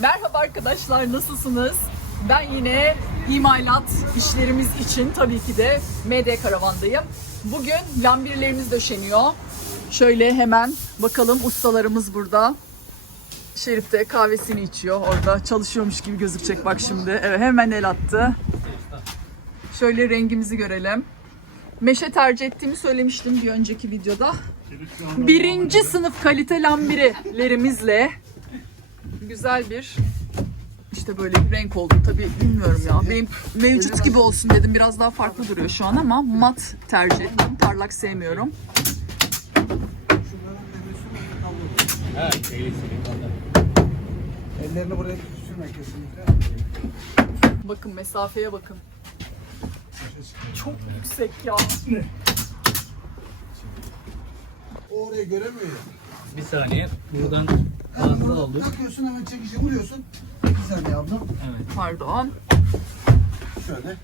Merhaba arkadaşlar nasılsınız? Ben yine imalat işlerimiz için tabii ki de MD Karavan'dayım. Bugün lambirlerimiz döşeniyor. Şöyle hemen bakalım ustalarımız burada. Şerif de kahvesini içiyor. Orada çalışıyormuş gibi gözükecek bak şimdi. Evet hemen el attı. Şöyle rengimizi görelim. Meşe tercih ettiğimi söylemiştim bir önceki videoda. Birinci sınıf kalite lambirilerimizle güzel bir işte böyle bir renk oldu. Tabii bilmiyorum ya. Benim mevcut gibi olsun dedim. Biraz daha farklı duruyor şu an ama mat tercih ettim. Parlak sevmiyorum. Ellerini buraya sürme kesinlikle. Bakın mesafeye bakın. Çok yüksek ya. O orayı göremiyor. Bir saniye. Buradan Bunu oldu. takıyorsun hemen çekişe vuruyorsun. Bir saniye ablam. Evet. Pardon. Şöyle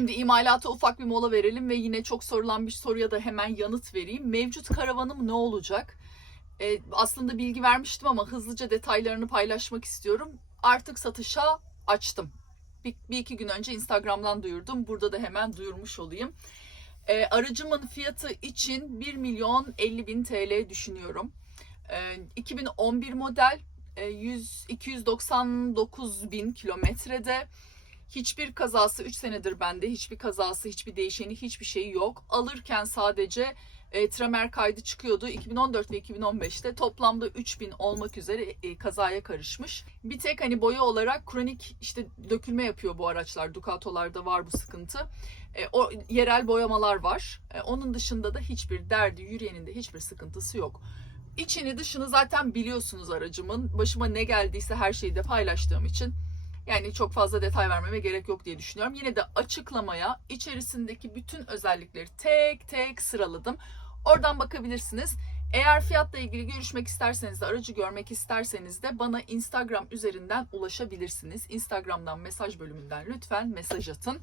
Şimdi imalata ufak bir mola verelim ve yine çok sorulan bir soruya da hemen yanıt vereyim. Mevcut karavanım ne olacak? Ee, aslında bilgi vermiştim ama hızlıca detaylarını paylaşmak istiyorum. Artık satışa açtım. Bir, bir iki gün önce Instagram'dan duyurdum. Burada da hemen duyurmuş olayım. Ee, aracımın fiyatı için 1 milyon 50 bin TL düşünüyorum. Ee, 2011 model e, 100 299 bin kilometrede. Hiçbir kazası 3 senedir bende. Hiçbir kazası, hiçbir değişeni, hiçbir şeyi yok. Alırken sadece e, tramer kaydı çıkıyordu. 2014 ve 2015'te toplamda 3000 olmak üzere e, kazaya karışmış. Bir tek hani boya olarak kronik işte dökülme yapıyor bu araçlar. Ducato'larda var bu sıkıntı. E, o yerel boyamalar var. E, onun dışında da hiçbir derdi, yürüyeninde hiçbir sıkıntısı yok. İçini dışını zaten biliyorsunuz aracımın. Başıma ne geldiyse her şeyi de paylaştığım için yani çok fazla detay vermeme gerek yok diye düşünüyorum. Yine de açıklamaya içerisindeki bütün özellikleri tek tek sıraladım. Oradan bakabilirsiniz. Eğer fiyatla ilgili görüşmek isterseniz de aracı görmek isterseniz de bana Instagram üzerinden ulaşabilirsiniz. Instagram'dan mesaj bölümünden lütfen mesaj atın.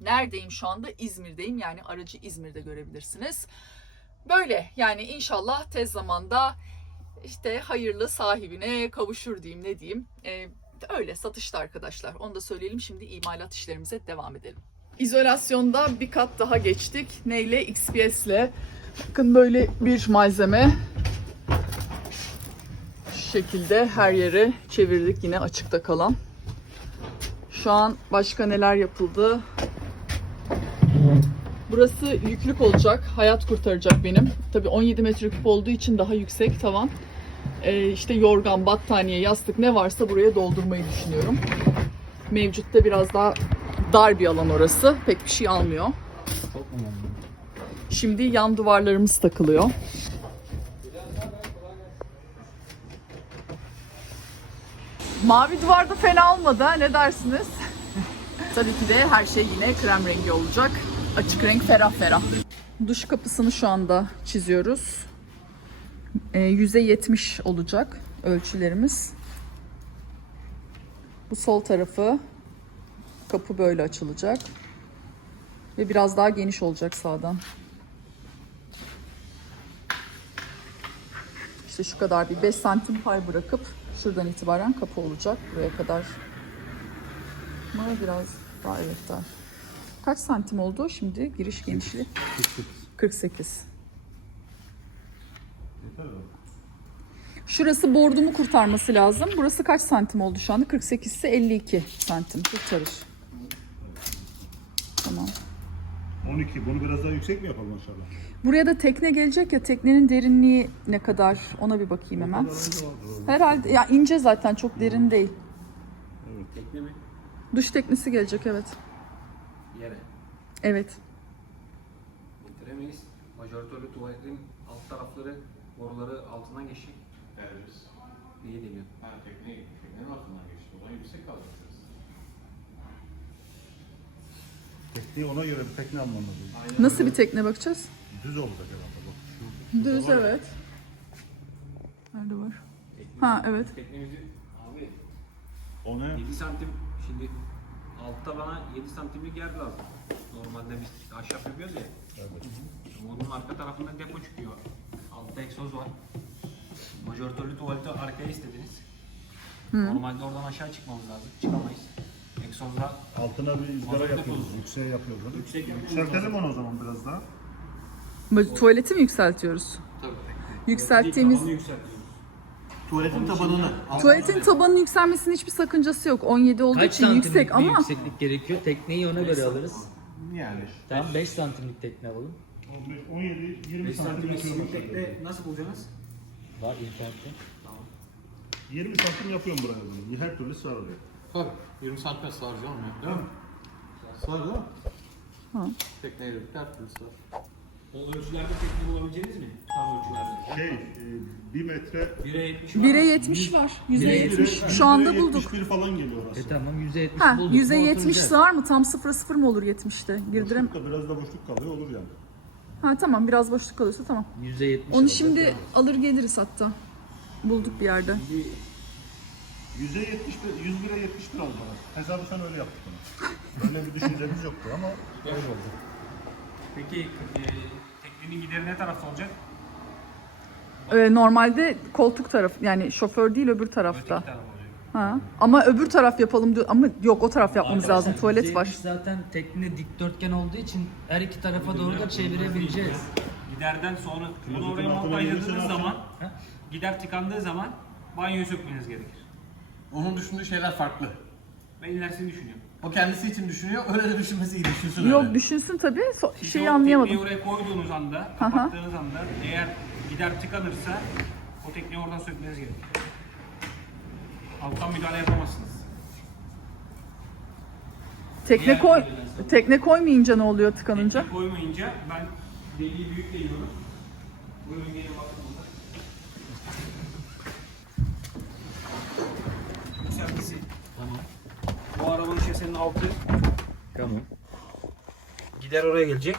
Neredeyim şu anda? İzmir'deyim. Yani aracı İzmir'de görebilirsiniz. Böyle yani inşallah tez zamanda işte hayırlı sahibine kavuşur diyeyim ne diyeyim. Ee, öyle satışta arkadaşlar. Onu da söyleyelim. Şimdi imalat işlerimize devam edelim. İzolasyonda bir kat daha geçtik. Neyle? XPS'le. Bakın böyle bir malzeme. Şu şekilde her yere çevirdik yine açıkta kalan. Şu an başka neler yapıldı? Burası yüklük olacak. Hayat kurtaracak benim. Tabii 17 metreküp olduğu için daha yüksek tavan. Ee, işte yorgan, battaniye, yastık ne varsa buraya doldurmayı düşünüyorum. Mevcutta biraz daha dar bir alan orası. Pek bir şey almıyor. Şimdi yan duvarlarımız takılıyor. Mavi duvarda fena olmadı. Ne dersiniz? Tabii ki de her şey yine krem rengi olacak. Açık renk ferah ferah. Duş kapısını şu anda çiziyoruz. E, yüze 70 olacak ölçülerimiz. Bu sol tarafı kapı böyle açılacak. Ve biraz daha geniş olacak sağdan. İşte şu kadar bir 5 santim pay bırakıp şuradan itibaren kapı olacak. Buraya kadar. Ama biraz daha evet daha. Kaç santim oldu şimdi giriş genişliği? 48. Şurası bordumu kurtarması lazım. Burası kaç santim oldu şu anda? 48 ise 52 santim kurtarır. Tamam. 12. Bunu biraz daha yüksek mi yapalım inşallah? Buraya da tekne gelecek ya teknenin derinliği ne kadar ona bir bakayım hemen. Herhalde ya ince zaten çok derin değil. Tekne mi? Duş teknesi gelecek evet. Yere. Evet. Getiremeyiz. Majoratörlü tuvaletin alt tarafları boruları altından geçecek. Veririz. İyi deniyor. Ha tekne, teknenin altından geçti. O zaman yüksek kalacağız. Tekneyi ona göre bir tekne almam lazım. Nasıl bir tekne bakacağız? Düz olacak herhalde bak. Şu, Düz şurada var ya, evet. Ha evet. Teknemizi abi O ne? 7 santim şimdi altta bana 7 santimlik yer lazım. Normalde biz ahşap yapıyoruz ya. Onun arka tarafında depo çıkıyor. Altta egzoz var. Majoratörlü tuvaleti arkaya istediniz. Normalde oradan aşağı çıkmamız lazım. Çıkamayız. Egzozla Altına bir Mazot yapıyoruz. deposu. Yükseğe yapıyoruz. onu. yüksek. Yükseltelim onu o zaman biraz daha. Böyle Tuvaleti mi yükseltiyoruz? Tabii. Yükselttiğimiz... Yükseltiyoruz. Tuvaletin tabanını. Tuvaletin tabanının yükselmesinin hiçbir sakıncası yok. 17 olduğu Kaç için santimlik yüksek bir ama yükseklik gerekiyor? Tekneyi ona göre alırız. Yani. Tamam 5 santimlik tekne alalım. 17, 20 5 santim yapıyorum. tekne nasıl bulacaksınız? Var internette. 20 santim yapıyorum buraya bunu. Her türlü sığar oraya. Tabii. 20 santim sığar canım ya. Değil mi? Sığar değil mi? Ha. Tekneyle birlikte her türlü sığar. O ölçülerde tekne bulabileceğiniz mi? Tam ölçülerde. Şey, e, 1 metre 1'e 70 var. 1'e 70 var. %70. Şu anda bulduk. 71 falan geliyor orası. E tamam %70 Ha, bulduk. mu %70 oturacak. sığar mı? Tam 0'a 0 mı olur 70'te? Girdirem. Boşluk da biraz da boşluk kalıyor olur yani. Ha tamam biraz boşluk kalırsa tamam. %70 Onu şimdi alır geliriz hatta. Bulduk bir yerde. Yüzde 71, 101'e 71 aldı bana. Hesabı sen öyle yaptık bunu. Öyle bir düşüncemiz yoktu ama öyle oldu. Peki e, teknenin gideri ne tarafta olacak? Ee, normalde koltuk taraf yani şoför değil öbür Öteki tarafta. taraf olacak. Ha. Ama öbür taraf yapalım diyor. Ama yok o taraf yapmamız Arkadaşlar, lazım. Tuvalet %70 var. Zaten tekne dikdörtgen olduğu için her iki tarafa doğru da çevirebileceğiz. Giderden sonra bunu oraya montajladığınız zaman Ha? gider tıkandığı zaman banyoyu sökmeniz gerekir. Onun düşündüğü şeyler farklı. Ben ilerisini düşünüyorum. O kendisi için düşünüyor. Öyle de düşünmesi iyi. Düşünsün Yok öyle. düşünsün tabii. So- Siz şeyi o anlayamadım. tekneyi oraya koyduğunuz anda, kapattığınız anda eğer gider tıkanırsa o tekneyi oradan sökmeniz gerekir. Alttan müdahale yapamazsınız. Tekne Diğer koy sonra. tekne koymayınca ne oluyor tıkanınca? Tekne koymayınca ben deliği büyük deliyorum. Buyurun gelin bakın burada. Yükseltisi. Tamam. Bu arabanın şesenin altı Tamam. gider oraya gelecek.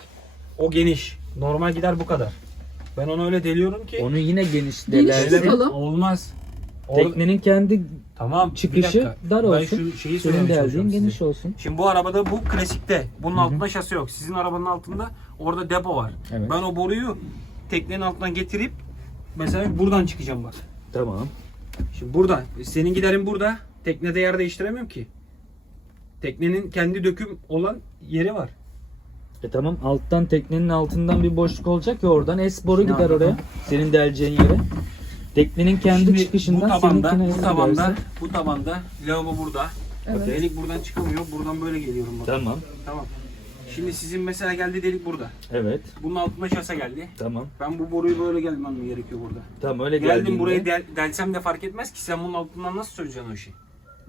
O geniş. Normal gider bu kadar. Ben onu öyle deliyorum ki Onu yine geniş Geniş tutalım. olmaz. Or- Teknenin kendi tamam bir çıkışı dakika. dar Ben olsun. şu şeyi Senin söylemeye çalışıyorum size. geniş olsun. Şimdi bu arabada bu klasikte. Bunun altında şasi yok. Sizin arabanın altında orada depo var. Evet. Ben o boruyu teknenin altından getirip mesela buradan çıkacağım bak. Tamam. Şimdi burada. Senin giderin burada. Teknede yer değiştiremiyorum ki. Teknenin kendi döküm olan yeri var. E tamam alttan teknenin altından bir boşluk olacak ya oradan S boru gider anladım? oraya. Senin deleceğin yere. Teknenin kendi Şimdi çıkışından bu tabanda, bu tabanda, bu tabanda lavabo burada. Evet. Delik buradan çıkamıyor. Buradan böyle geliyorum bak. Tamam. Tamam. Şimdi sizin mesela geldi delik burada. Evet. Bunun altında şase geldi. Tamam. Ben bu boruyu böyle gelmem gerekiyor burada. Tamam öyle Geldim geldiğinde. buraya del, delsem de fark etmez ki sen bunun altından nasıl söyleyeceksin o işi?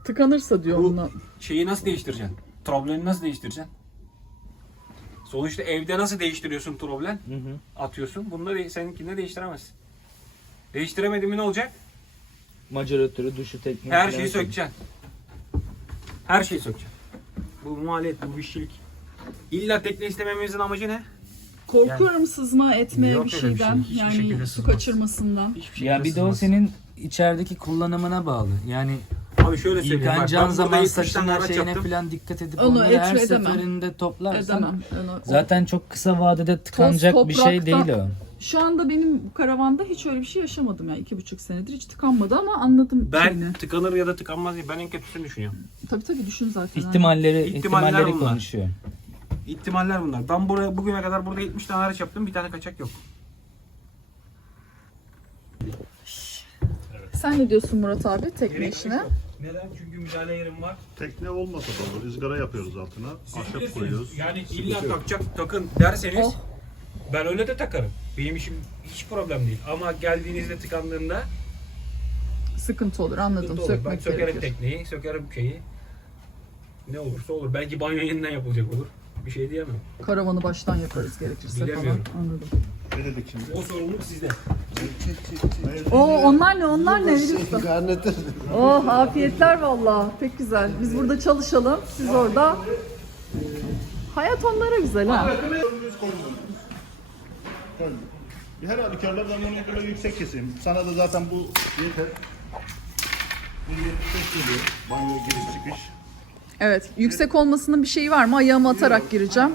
Tıkanırsa diyor Bu- ona. Şeyi nasıl değiştireceksin? Trobleni nasıl değiştireceksin? Sonuçta evde nasıl değiştiriyorsun troblen? Hı hı. Atıyorsun. Bunu da de- seninkinde değiştiremezsin. Değiştiremedin mi ne olacak? Majoratörü, duşu, tekneyi Her şeyi sökeceksin. Her şeyi sökeceksin. Bu maliyet, bu işçilik. İlla tekne istememizin amacı ne? Korkuyorum sızma etmeye Yok bir öyle bir şey. şeyden. Hiçbir yani şekilde su sızmaz. kaçırmasından. Hiçbir Ya bir de o senin içerideki kullanımına bağlı. Yani Abi şöyle söyleyeyim. bak, yıkanacağın ben burada zaman 70 tane saçına araç şeyine yaptım. falan dikkat edip Onu onları her etki edemem. seferinde toplarsan Edemem. Onu- zaten çok kısa vadede tıkanacak bir şey değil o. Şu anda benim karavanda hiç öyle bir şey yaşamadım yani iki buçuk senedir hiç tıkanmadı ama anladım Ben şeyini. tıkanır ya da tıkanmaz diye ben en kötüsünü düşünüyorum. Tabii tabii düşün zaten. İhtimalleri, İhtimaller ihtimalleri bunlar. konuşuyor. İhtimaller bunlar. Ben buraya bugüne kadar burada 70 tane araç yaptım. Bir tane kaçak yok. Sen ne diyorsun Murat abi tekne Gerek işine? Neden? Çünkü müdahale yerim var. Tekne olmasa da olur. Izgara yapıyoruz altına. Ahşap koyuyoruz. Yani illa takacak takın derseniz Oh. Ben öyle de takarım. Benim işim hiç problem değil. Ama geldiğinizde tıkandığında Sıkıntı olur anladım. sıkıntı olur. Ben Sökmek sökerim gerekir. tekneyi, sökerim şeyi. Ne olursa olur. Belki banyo yeniden yapılacak olur. Bir şey diyemem. Karavanı baştan yaparız gerekirse Bilemiyorum. falan. Anladım. Ne dedik şimdi? O sorumluluk sizde. Oo onlar ne onlar ne biliyorsun? Garnitür. Oh afiyetler valla. Pek güzel. Biz burada çalışalım. Siz orada. Hayat onlara güzel ha. Her halükarda ben bunu böyle yüksek keseyim. Sana da zaten bu yeter. 1.75 geliyor. Banyo giriş çıkış. Evet. Yüksek olmasının bir şeyi var mı? Ayağımı atarak gireceğim.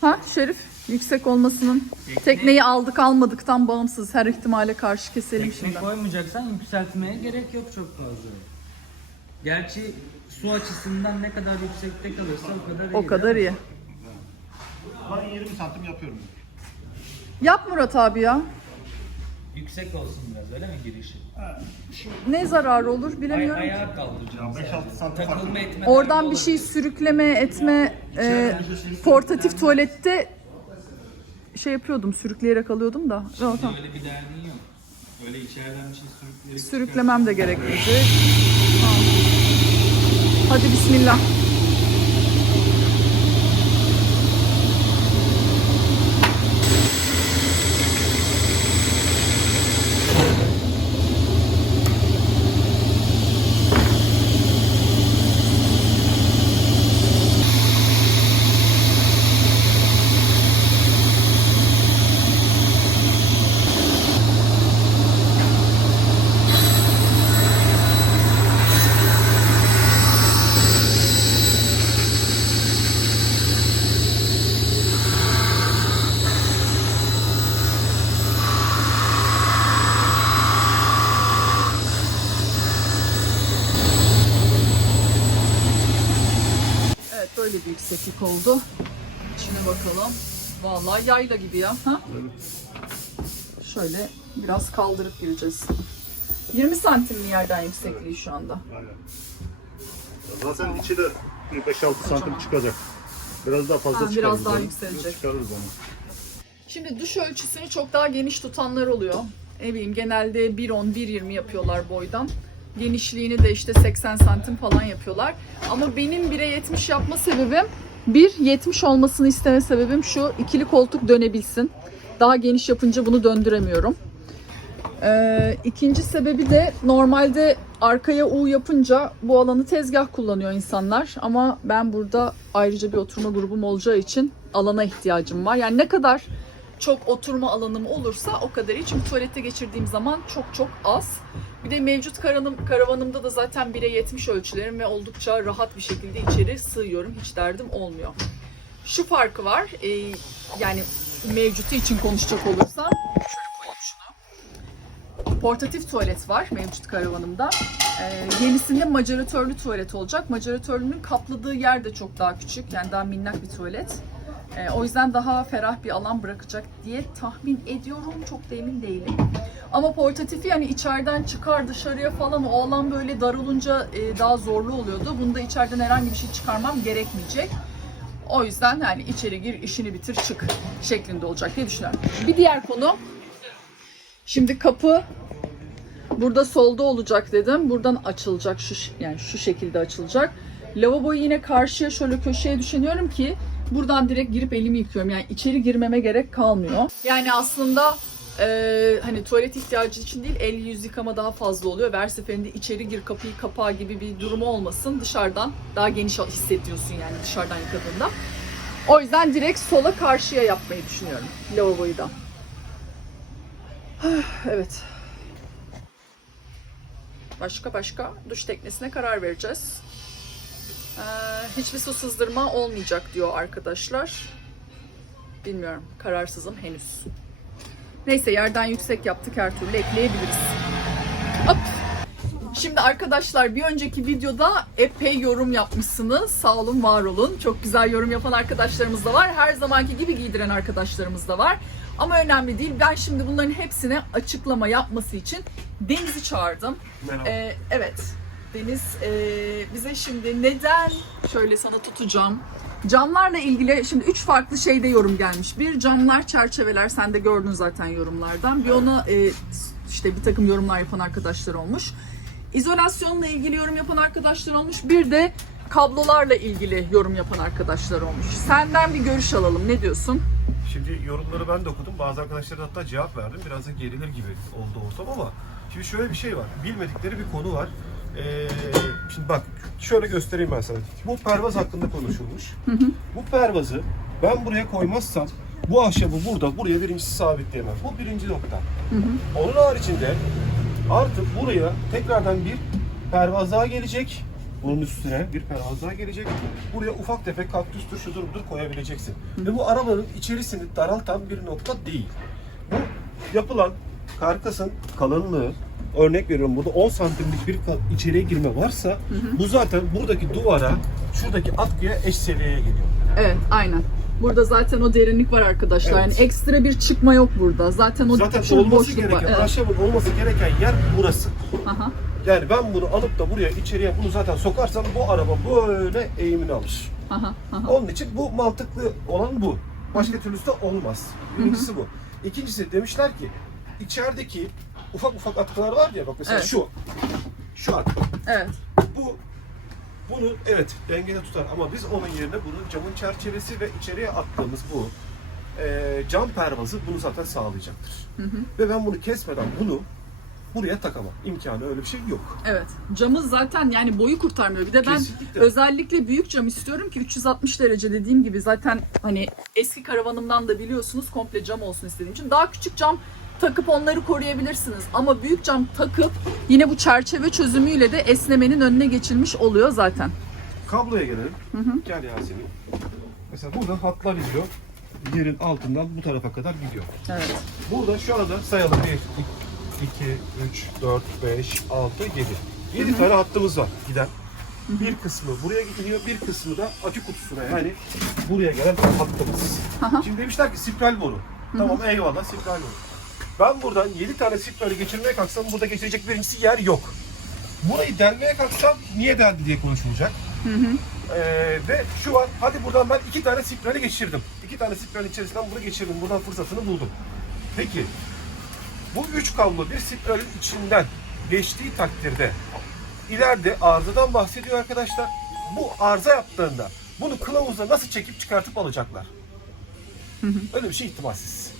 Ha Şerif? Yüksek olmasının tekneyi aldık almadıktan bağımsız her ihtimale karşı keselim Tekne şimdi. koymayacaksan yükseltmeye gerek yok çok fazla. Gerçi su açısından ne kadar yüksekte kalırsa o kadar iyi. O kadar iyi. Ben 20 santim yapıyorum. Yap Murat abi ya. Yüksek olsun biraz öyle mi girişi? Ne zararı olur Ay, bilemiyorum. ki. ayağa kaldıracağım. Ya beş, sadece. altı santim Takılma etme. Oradan derdi bir şey sürükleme etme e, portatif tuvalette şey yapıyordum sürükleyerek alıyordum da. Yok, tamam. Öyle bir derdin yok. Öyle içeriden bir şey sürükleyerek Sürüklemem de gerekmeyecek. Tamam. Hadi bismillah. Evet böyle bir yükseklik oldu. İçine bakalım. Vallahi yayla gibi ya. Ha? Şöyle biraz kaldırıp gireceğiz. 20 santim mi yerden yüksekliği şu anda? Zaten içi de 5-6 santim çıkacak. Biraz daha fazla Ha, çıkarırız. biraz daha onu. yükselecek. Çıkarırız onu. Şimdi duş ölçüsünü çok daha geniş tutanlar oluyor. Ne bileyim genelde 1.10, 1.20 yapıyorlar boydan. Genişliğini de işte 80 santim falan yapıyorlar. Ama benim 1'e 70 yapma sebebim 1.70 olmasını isteme sebebim şu ikili koltuk dönebilsin. Daha geniş yapınca bunu döndüremiyorum. Ee, ikinci sebebi de normalde arkaya U yapınca bu alanı tezgah kullanıyor insanlar. Ama ben burada ayrıca bir oturma grubum olacağı için alana ihtiyacım var. Yani ne kadar çok oturma alanım olursa o kadar iyi. Çünkü tuvalette geçirdiğim zaman çok çok az. Bir de mevcut karanım, karavanımda da zaten 1'e 70 ölçülerim ve oldukça rahat bir şekilde içeri sığıyorum. Hiç derdim olmuyor. Şu farkı var. ee, yani mevcutu için konuşacak olursam. Portatif tuvalet var mevcut karavanımda. Ee, yenisinde macaratörlü tuvalet olacak. Macaratörlünün kapladığı yer de çok daha küçük. Yani daha minnak bir tuvalet. Ee, o yüzden daha ferah bir alan bırakacak diye tahmin ediyorum. Çok da emin değilim. Ama portatifi yani içeriden çıkar dışarıya falan o alan böyle dar olunca e, daha zorlu oluyordu. Bunda içeriden herhangi bir şey çıkarmam gerekmeyecek. O yüzden yani içeri gir, işini bitir, çık şeklinde olacak diye düşünüyorum. Bir diğer konu. Şimdi kapı burada solda olacak dedim. Buradan açılacak şu yani şu şekilde açılacak. Lavaboyu yine karşıya şöyle köşeye düşünüyorum ki buradan direkt girip elimi yıkıyorum. Yani içeri girmeme gerek kalmıyor. Yani aslında e, hani tuvalet ihtiyacı için değil el yüz yıkama daha fazla oluyor. Her seferinde içeri gir kapıyı kapağı gibi bir durumu olmasın. Dışarıdan daha geniş hissediyorsun yani dışarıdan yıkadığında. O yüzden direkt sola karşıya yapmayı düşünüyorum lavaboyu da. Evet. Başka başka duş teknesine karar vereceğiz. Ee, hiçbir su sızdırma olmayacak diyor arkadaşlar. Bilmiyorum. Kararsızım henüz. Neyse yerden yüksek yaptık her türlü ekleyebiliriz. Hop. Şimdi arkadaşlar bir önceki videoda epey yorum yapmışsınız. Sağ olun, var olun. Çok güzel yorum yapan arkadaşlarımız da var. Her zamanki gibi giydiren arkadaşlarımız da var. Ama önemli değil. Ben şimdi bunların hepsine açıklama yapması için Deniz'i çağırdım. Merhaba. Ee, evet. Deniz ee, bize şimdi neden şöyle sana tutacağım. Camlarla ilgili şimdi üç farklı şeyde yorum gelmiş. Bir camlar, çerçeveler sen de gördün zaten yorumlardan. Bir ona ee, işte bir takım yorumlar yapan arkadaşlar olmuş. İzolasyonla ilgili yorum yapan arkadaşlar olmuş. Bir de kablolarla ilgili yorum yapan arkadaşlar olmuş. Senden bir görüş alalım. Ne diyorsun? Şimdi yorumları ben de okudum. Bazı arkadaşlara hatta cevap verdim. Biraz da gerilir gibi oldu ortam ama şimdi şöyle bir şey var. Bilmedikleri bir konu var. Ee, şimdi bak şöyle göstereyim ben sana. Bu pervaz hakkında konuşulmuş. Bu pervazı ben buraya koymazsam bu ahşabı burada buraya birincisi sabitleyemem. Bu birinci nokta. Onun haricinde Artı buraya tekrardan bir pervaz daha gelecek. Bunun üstüne bir pervaz daha gelecek. Buraya ufak tefek kaktüstür, şudur budur koyabileceksin. Ve bu arabanın içerisini daraltan bir nokta değil. Bu yapılan karkasın kalınlığı, örnek veriyorum burada 10 santimlik bir içeriye girme varsa bu zaten buradaki duvara, şuradaki atkıya eş seviyeye geliyor. Evet, aynen. Burada zaten o derinlik var arkadaşlar. Evet. Yani ekstra bir çıkma yok burada. Zaten o Zaten olması gereken, var. Evet. ahşabın olması gereken yer burası. Aha. Yani ben bunu alıp da buraya içeriye bunu zaten sokarsam bu araba böyle eğimini alır. Aha. Aha. Onun için bu mantıklı olan bu. Başka türlüsü de olmaz. Birincisi bu. İkincisi demişler ki içerideki ufak ufak atkılar var ya bak mesela Evet. şu. Şu atkı. Evet. Bu bunu evet dengede tutar ama biz onun yerine bunu camın çerçevesi ve içeriye attığımız bu e, cam pervazı bunu zaten sağlayacaktır. Ve ben bunu kesmeden bunu buraya takamam. İmkanı öyle bir şey yok. Evet. Camı zaten yani boyu kurtarmıyor. Bir de ben Kesinlikle. özellikle büyük cam istiyorum ki 360 derece dediğim gibi zaten hani eski karavanımdan da biliyorsunuz komple cam olsun istediğim için. Daha küçük cam takıp onları koruyabilirsiniz. Ama büyük cam takıp yine bu çerçeve çözümüyle de esnemenin önüne geçilmiş oluyor zaten. Kabloya gelelim. Gel Yasemin. Mesela burada hatlar gidiyor. Yerin altından bu tarafa kadar gidiyor. Evet. Burada şu anda sayalım. 1, 2, 3, 4, 5, 6, 7. 7 tane hattımız var giden. Bir kısmı buraya gidiyor, bir kısmı da akü kutusuna yani buraya gelen hattımız. Şimdi demişler ki spiral boru. Tamam eyvallah spiral boru. Ben buradan 7 tane spirali geçirmeye kalksam burada geçirecek birincisi yer yok. Burayı delmeye kalksam niye deldi diye konuşulacak. Ee, ve şu var, hadi buradan ben iki tane spirali geçirdim. İki tane spiralin içerisinden bunu geçirdim. Buradan fırsatını buldum. Peki, bu üç kablo bir spiralin içinden geçtiği takdirde ileride arızadan bahsediyor arkadaşlar. Bu arıza yaptığında bunu kılavuzla nasıl çekip çıkartıp alacaklar? Öyle bir şey ihtimalsiz.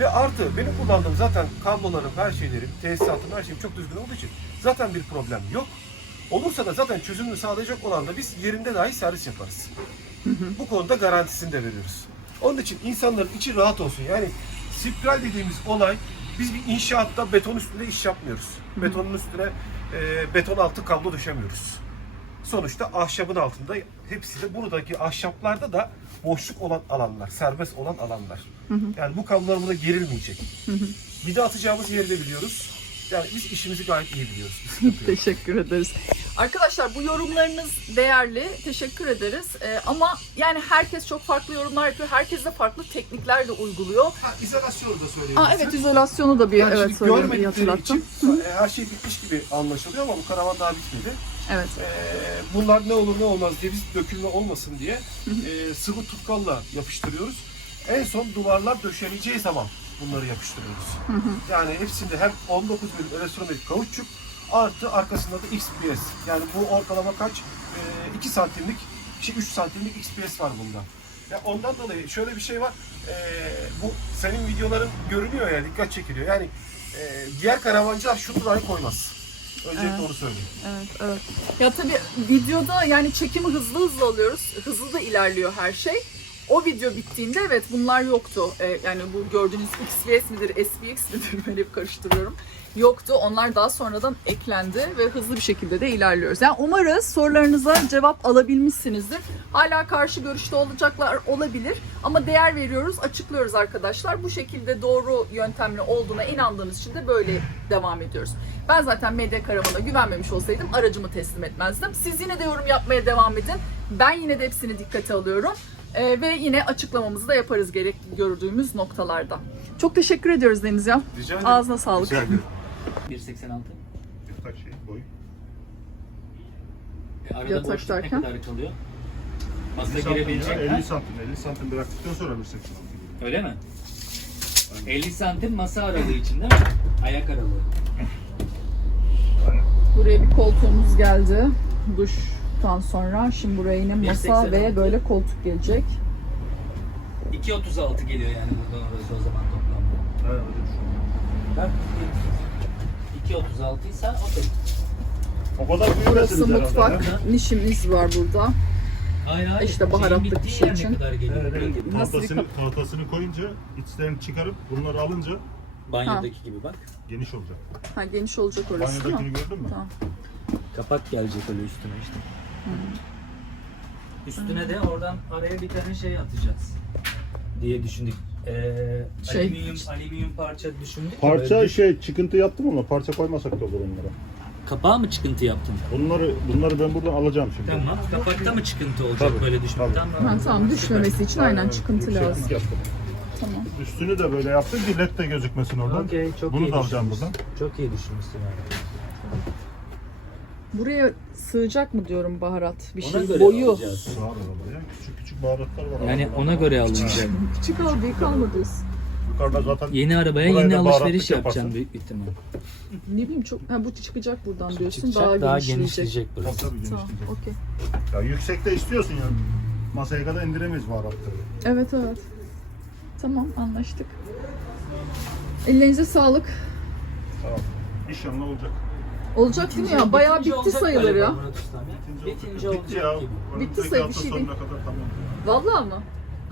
Ve artı benim kullandığım zaten kablolarım, her şeylerim, tesisatım, her şeyim çok düzgün olduğu için zaten bir problem yok. Olursa da zaten çözümünü sağlayacak olan da biz yerinde dahi servis yaparız. Bu konuda garantisini de veriyoruz. Onun için insanların içi rahat olsun. Yani spiral dediğimiz olay biz bir inşaatta beton üstünde iş yapmıyoruz. Betonun üstüne e, beton altı kablo düşemiyoruz. Sonuçta ahşabın altında hepsi de buradaki ahşaplarda da boşluk olan alanlar, serbest olan alanlar. Yani bu kablolar burada gerilmeyecek. Vida atacağımız yeri de biliyoruz. Yani biz işimizi gayet iyi biliyoruz. Teşekkür ederiz. Arkadaşlar bu yorumlarınız değerli. Teşekkür ederiz. Ee, ama yani herkes çok farklı yorumlar yapıyor. Herkes de farklı teknikler de uyguluyor. Ha, izolasyonu da söyleyebilirsin. Aa evet izolasyonu da bir Yani evet iyi görmedikleri hatırlattın. için e, her şey bitmiş gibi anlaşılıyor ama bu karavan daha bitmedi. Evet. E, bunlar ne olur ne olmaz diye biz dökülme olmasın diye e, sıvı tutkalla yapıştırıyoruz. En son duvarlar döşeneceği zaman bunları yapıştırıyoruz. Yani hepsinde hem 19 milim elektronik kauçuk artı arkasında da XPS. Yani bu ortalama kaç? E, 2 santimlik, şey 3 santimlik XPS var bunda. Ya ondan dolayı şöyle bir şey var. E, bu senin videoların görünüyor yani dikkat çekiliyor. Yani e, diğer karavancılar şunu dahi koymaz. Öncelikle Evet. onu söyleyeyim. Evet, evet. Ya tabii videoda yani çekimi hızlı hızlı alıyoruz. Hızlı da ilerliyor her şey. O video bittiğinde evet bunlar yoktu. Ee, yani bu gördüğünüz XVS midir, SVX midir ben hep karıştırıyorum. Yoktu. Onlar daha sonradan eklendi ve hızlı bir şekilde de ilerliyoruz. Yani umarız sorularınıza cevap alabilmişsinizdir. Hala karşı görüşte olacaklar olabilir ama değer veriyoruz, açıklıyoruz arkadaşlar. Bu şekilde doğru yöntemle olduğuna inandığımız için de böyle devam ediyoruz. Ben zaten medya karavana güvenmemiş olsaydım aracımı teslim etmezdim. Siz yine de yorum yapmaya devam edin. Ben yine de hepsini dikkate alıyorum. Ee, ve yine açıklamamızı da yaparız gerekli gördüğümüz noktalarda. Çok teşekkür ediyoruz Deniz ya. Rica ederim. Ağzına sağlık. Rica ederim. 1.86. Kaç şey boy? E, arada Yatak boşluk ne derken? kadar kalıyor? Masa 50 santim, ya, girebilecek 50 mi? santim, 50 santim bıraktıktan sonra bir 80 santim. Öyle mi? 50 santim masa aralığı için değil mi? Ayak aralığı. Buraya bir koltuğumuz geldi. Duştan sonra. Şimdi buraya yine masa 1.86. ve böyle koltuk gelecek. 2.36 geliyor yani buradan orası o zaman toplamda. Ha, öyle düşün. Bak 2.36 ise o da. O kadar Burası büyümesiniz mutfak. Nişimiz var burada. Hayır hayır. İşte baharatlık Şeyin bir bittiği şey yer için. Ne kadar geliyor? Evet, evet. Nasıl Tahtasını, tahtasını koyunca, içlerini çıkarıp bunları alınca Banyodaki gibi bak. Geniş olacak. Ha geniş olacak orası değil mi? Banyodakini gördün mü? Tamam. Kapak gelecek öyle üstüne işte. Üstüne de oradan araya bir tane şey atacağız diye düşündük. Ee, Şey- alüminyum, alüminyum parça düşündük. Parça Böyle- şey çıkıntı yaptım ama parça koymasak da olur onlara. Kapağı mı çıkıntı yaptın? Bunları bunları ben buradan alacağım şimdi. Tamam. Kapakta mı çıkıntı olacak Tabii, böyle düşündük? tabii. Tamam. Ha, tamam düşmemesi için aynen çıkıntı Yükseklik lazım. yaptım. Tamam. Üstünü de böyle yaptım ki led de gözükmesin oradan. Okey, çok Bunu iyi da alacağım düşünmüşsün. buradan. Çok iyi düşünmüşsün abi. Buraya sığacak mı diyorum baharat bir Ona şey göre boyu. alacağız. Arabaya. Küçük küçük baharatlar var. Yani arabada. ona göre alınacak. Küçük al büyük alma diyorsun. Yukarıda zaten Yeni arabaya Buraya yeni da alışveriş baharatlık yaparsın. büyük ihtimal. Ne bileyim çok ha bu çıkacak buradan diyorsun Çıkacak daha, daha, genişleyecek. burası. tabii Tamam genişleyecek. okey. Ya yüksekte istiyorsun ya. Masaya kadar indiremeyiz baharatları. Evet evet. Tamam anlaştık. Ellerinize sağlık. Tamam. İnşallah olacak. Olacak değil mi ya? Bayağı bitti olacak sayılır galiba ya. Murat Ustam ya. Bitince Bitti olacak ya. gibi. Bitti Önümüzdeki sayı, bir şey sonuna değil. kadar tamam. Vallahi mı?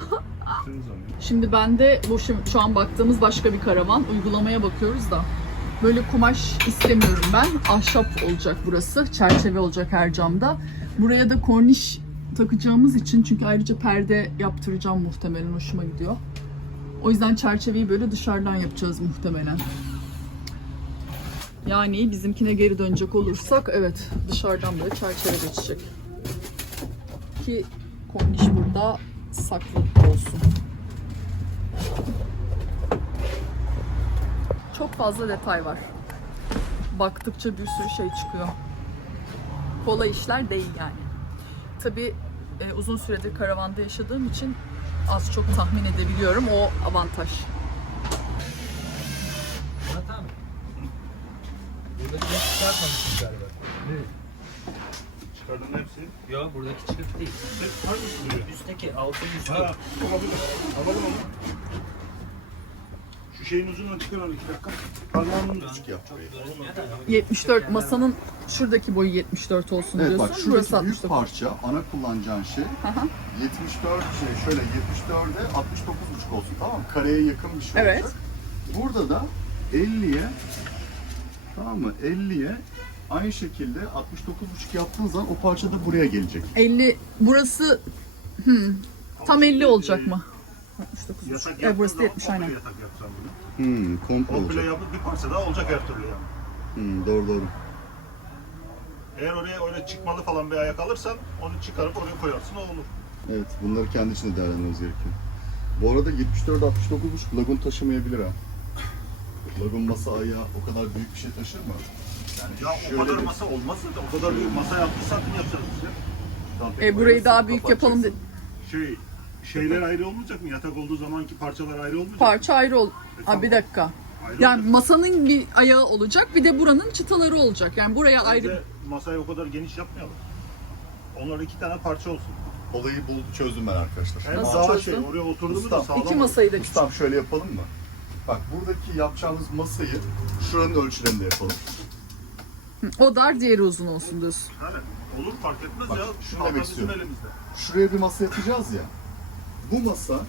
Bittiniz. Şimdi ben de bu şu, şu an baktığımız başka bir karavan. Uygulamaya bakıyoruz da. Böyle kumaş istemiyorum ben. Ahşap olacak burası. Çerçeve olacak her camda. Buraya da korniş takacağımız için çünkü ayrıca perde yaptıracağım muhtemelen hoşuma gidiyor. O yüzden çerçeveyi böyle dışarıdan yapacağız muhtemelen. Yani bizimkine geri dönecek olursak evet dışarıdan böyle çerçeve geçecek. Ki korniş burada saklı olsun. Çok fazla detay var. Baktıkça bir sürü şey çıkıyor. Kolay işler değil yani. Tabii e, uzun süredir karavanda yaşadığım için az çok tahmin edebiliyorum. O avantaj. Murat abi. Çıkartmamışsın galiba. Çıkardın hepsi. Yok buradaki çıkık değil. Hep hangisi duruyor? Üstteki altın üstü. Ha, olabilir. Alalım onu. Şu şeyin ucundan çıkar onu iki dakika. Parmağının küçük yap burayı. 74 masanın şuradaki boyu 74 olsun Evet diyorsun. bak Burası şuradaki büyük 69. parça ana kullanacağın şey Aha. 74 şey şöyle 74'e 69,5 olsun tamam mı? Kareye yakın bir şey Evet. olacak. Burada da 50'ye tamam mı? 50'ye aynı şekilde 69,5 yaptığın zaman o parça da buraya gelecek. 50 burası hmm, tam 50 olacak mı? 69. Yatak Evet burası da yaptığın 70 zaman aynen. yatak yapacağım bunu. Hmm, komple Komple olacak. yapıp bir parça daha olacak her türlü yani. Hmm, doğru doğru. Eğer oraya öyle çıkmalı falan bir ayak alırsan onu çıkarıp oraya koyarsın o olur. Evet bunları kendi içinde değerlendirmemiz gerekiyor. Bu arada 74 69,5 lagun taşımayabilir ha. Lagun masa ayağı o kadar büyük bir şey taşır mı? Yani Ya o kadar bir- masa olmazsa da o kadar büyük masa yaptıysak ne yapacağız biz ya? E, burayı daha büyük yapalım dedi. Şey, şeyler ayrı olmayacak mı? Yatak olduğu zamanki parçalar ayrı olmayacak mı? Parça ayrı ol. E, Ha tamam. bir dakika. Ayrı Yani olacak. masanın bir ayağı olacak, bir de buranın çıtaları olacak. Yani buraya Bence ayrı. masayı o kadar geniş yapmayalım. Onlar iki tane parça olsun. Olayı bul çözdüm ben arkadaşlar. Nasıl Hem daha çözdün? şey oraya oturdu mu da sağlam İki masayı da küçük. Ustam şöyle yapalım mı? Bak buradaki yapacağımız masayı şuranın ölçülerinde yapalım. O dar, diğeri uzun olsun diyorsun. Yani olur fark etmez Bak, ya. şunu demek bizim istiyorum. elimizde. Şuraya bir masa yapacağız ya. Bu masa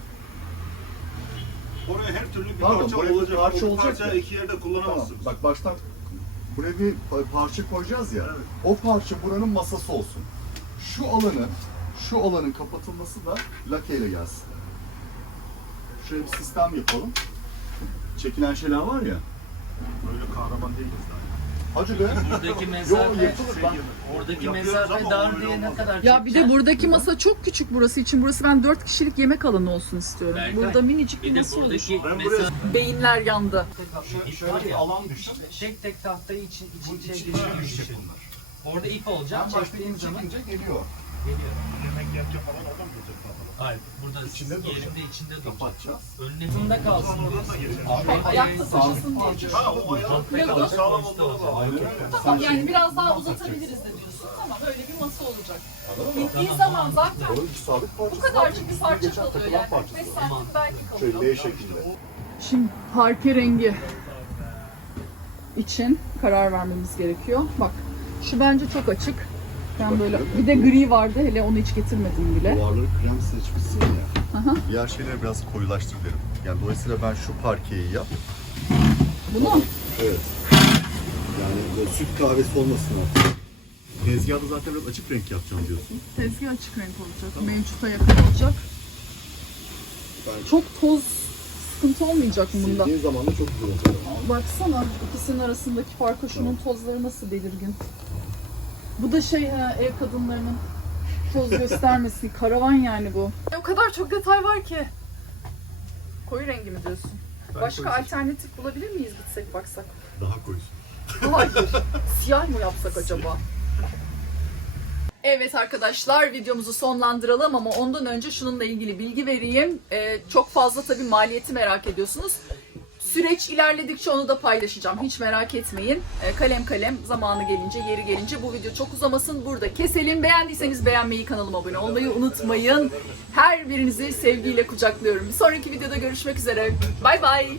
Oraya her türlü bir Pardon, parça buraya bir olacak. parça o olacak parça iki yerde tamam, kullanamazsınız. bak baştan buraya bir pa- parça koyacağız ya. Evet. O parça buranın masası olsun. Şu alanı şu alanın kapatılması da lakeyle gelsin. Şöyle bir sistem yapalım. Çekilen şeyler var ya. Böyle kahraman değiliz daha. Hacı be. Buradaki mesafe, yapılır Şey bak. oradaki Yapıyoruz mesafe ama dar öyle diye ne olmaz. kadar Ya bir de çekeceğiz? buradaki masa çok küçük burası için. Burası ben 4 kişilik yemek alanı olsun istiyorum. Berkay, Burada minicik bir Bir de masa olur. buradaki Ben Beyinler yandı. şöyle bir alan düşün. tek tek tahtayı için için şey içine düşecek düşün. bunlar. Orada ip olacak. Ben başta Çektiğin zaman geliyor. geliyor. Yemek yerken falan oradan gelecek tahtalar? Hayır. Burada İçinde yerinde içinde duracak. Kapatacağız. Önüne bunda kalsın. Oradan da gelecek. Ayakta taşısın diye. Ha o ayağı sağlam olduğuna bağlı. Tamam yani biraz daha uzatabiliriz de diyorsun. Tamam öyle bir masa olacak. Bittiği zaman zaten bu kadarcık bir parça Geçen kalıyor yani. parçası. 5 santim belki Şöyle kalıyor. L şeklinde. Şimdi parke rengi için karar vermemiz gerekiyor. Bak şu bence çok açık. Ben böyle bir de gri vardı hele onu hiç getirmedim bile. Duvarları krem seçmişsin ya. Aha. Diğer şeyleri biraz koyulaştır derim. Yani dolayısıyla ben şu parkeyi yap. Bunu Evet. Yani böyle süt kahvesi olmasın artık. Tezgahda zaten biraz açık renk yapacağım diyorsun. tezgah açık renk olacak. Mevcuta yakın olacak. Ben Çok toz sıkıntı olmayacak mı bunda? sildiğin zaman da çok güzel olacak. Baksana ikisinin arasındaki farkı şunun tozları nasıl belirgin. Bu da şey ha, ev kadınlarının toz göstermesi. Karavan yani bu. O kadar çok detay var ki. Koyu rengi mi diyorsun? Başka alternatif bulabilir miyiz gitsek baksak? Daha koyusun. Hayır. Siyah mı yapsak acaba? Evet arkadaşlar videomuzu sonlandıralım ama ondan önce şununla ilgili bilgi vereyim. Ee, çok fazla tabii maliyeti merak ediyorsunuz. Süreç ilerledikçe onu da paylaşacağım. Hiç merak etmeyin. Ee, kalem kalem zamanı gelince, yeri gelince bu video çok uzamasın. Burada keselim. Beğendiyseniz beğenmeyi, kanalıma abone olmayı unutmayın. Her birinizi sevgiyle kucaklıyorum. Bir sonraki videoda görüşmek üzere. Bay bay.